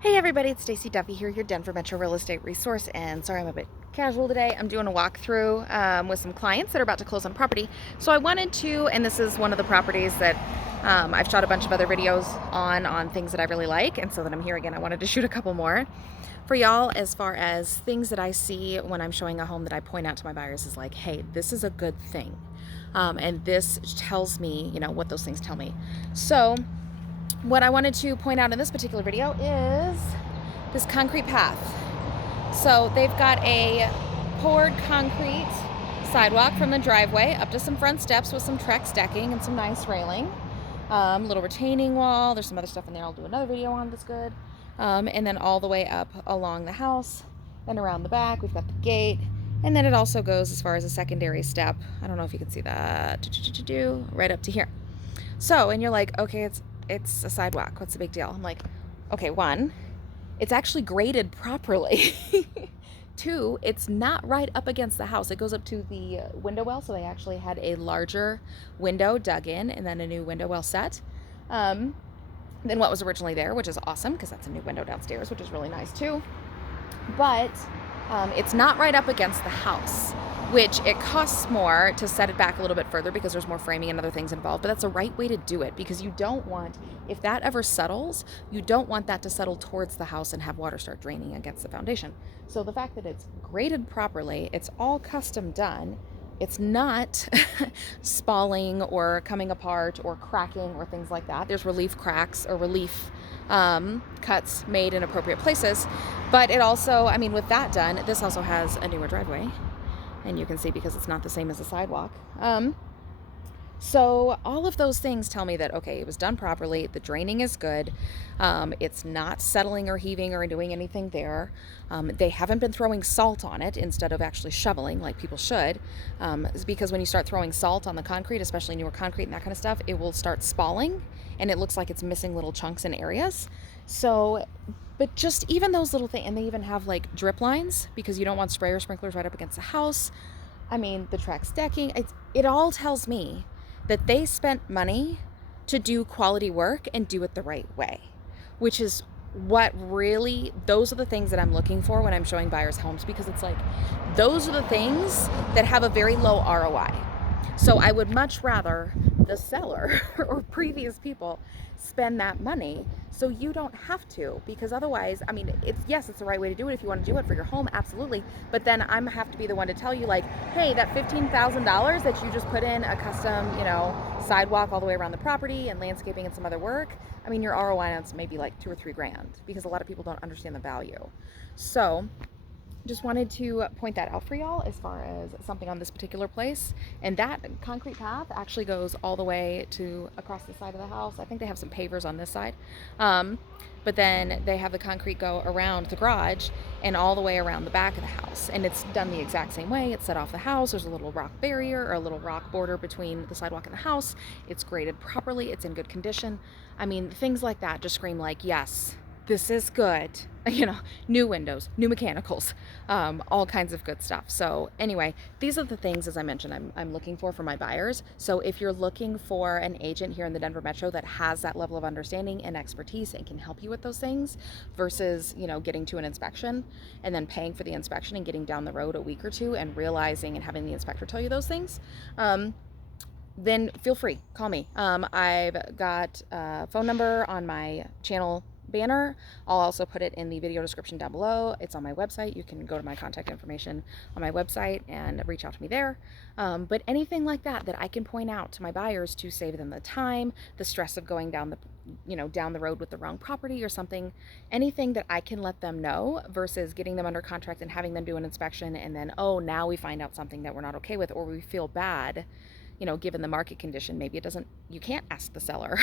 Hey everybody, it's Stacie Duffy here, your Denver Metro real estate resource, and sorry I'm a bit casual today. I'm doing a walkthrough with some clients that are about to close on property. So I wanted to, and this is one of the properties that I've shot a bunch of other videos on things that I really like, and so that I'm here again, I wanted to shoot a couple more for y'all as far as things that I see when I'm showing a home that I point out to my buyers is like, hey, this is a good thing. And this tells me, what those things tell me. So what I wanted to point out in this particular video is this concrete path. So they've got a poured concrete sidewalk from the driveway up to some front steps with some Trex decking and some nice railing. Little retaining wall. There's some other stuff in there I'll do another video on that's good. And then all the way up along the house and around the back we've got the gate. And then it also goes as far as a secondary step. I don't know if you can see that. Right up to here. So, and you're like, okay, it's a sidewalk. What's the big deal? I'm like, okay, one, it's actually graded properly. Two, it's not right up against the house. It goes up to the window well, so they actually had a larger window dug in and then a new window well set than what was originally there, which is awesome because that's a new window downstairs, which is really nice too. But it's not right up against the house, which it costs more to set it back a little bit further because there's more framing and other things involved, but that's the right way to do it because you don't want, if that ever settles, you don't want that to settle towards the house and have water start draining against the foundation. So the fact that it's graded properly, it's all custom done, it's not spalling or coming apart or cracking or things like that. There's relief cracks or relief cuts made in appropriate places, but it also, I mean, with that done, this also has a newer driveway. And you can see because it's not the same as a sidewalk. So all of those things tell me that, okay, it was done properly. The draining is good. It's not settling or heaving or doing anything there. They haven't been throwing salt on it instead of actually shoveling like people should. Because when you start throwing salt on the concrete, especially newer concrete and that kind of stuff, it will start spalling and it looks like it's missing little chunks in areas. So, but just even those little things, and they even have like drip lines because you don't want sprayer sprinklers right up against the house. I mean, the Trex decking, it all tells me that they spent money to do quality work and do it the right way, which is what really, those are the things that I'm looking for when I'm showing buyers homes, because it's like, those are the things that have a very low ROI. So I would much rather the seller or previous people spend that money so you don't have to, because otherwise, I mean, it's the right way to do it if you want to do it for your home, absolutely, but then I'm have to be the one to tell you like, hey, that $15,000 that you just put in a custom, sidewalk all the way around the property and landscaping and some other work, I mean, your ROI on it's maybe like $2 or $3 grand because a lot of people don't understand the value. So just wanted to point that out for y'all as far as something on this particular place. And that concrete path actually goes all the way to across the side of the house. I think they have some pavers on this side. But then they have the concrete go around the garage and all the way around the back of the house. And it's done the exact same way. It's set off the house. There's a little rock barrier or a little rock border between the sidewalk and the house. It's graded properly. It's in good condition. I mean, things like that just scream like, yes, this is good. New windows, new mechanicals, all kinds of good stuff. So anyway, these are the things, as I mentioned, I'm looking for my buyers. So if you're looking for an agent here in the Denver Metro that has that level of understanding and expertise and can help you with those things versus, getting to an inspection and then paying for the inspection and getting down the road a week or two and realizing and having the inspector tell you those things, then feel free, call me. I've got a phone number on my channel banner. I'll also put it in the video description down below. It's on my website. You can go to my contact information on my website and reach out to me there. But anything like that I can point out to my buyers to save them the time, the stress of going down the road with the wrong property or something, anything that I can let them know versus getting them under contract and having them do an inspection and then, oh, now we find out something that we're not okay with or we feel bad. Given the market condition, maybe you can't ask the seller.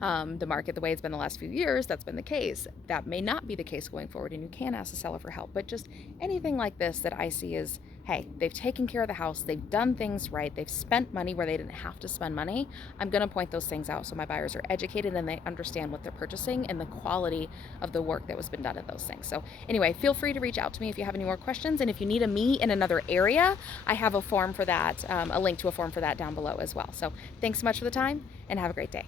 The market, the way it's been the last few years, that's been the case. That may not be the case going forward, and you can ask the seller for help. But just anything like this that I see is, hey, they've taken care of the house, they've done things right, they've spent money where they didn't have to spend money. I'm going to point those things out so my buyers are educated and they understand what they're purchasing and the quality of the work that was been done in those things. So anyway, feel free to reach out to me if you have any more questions. And if you need me in another area, I have a form for that, a link to a form for that down below as well. So thanks so much for the time and have a great day.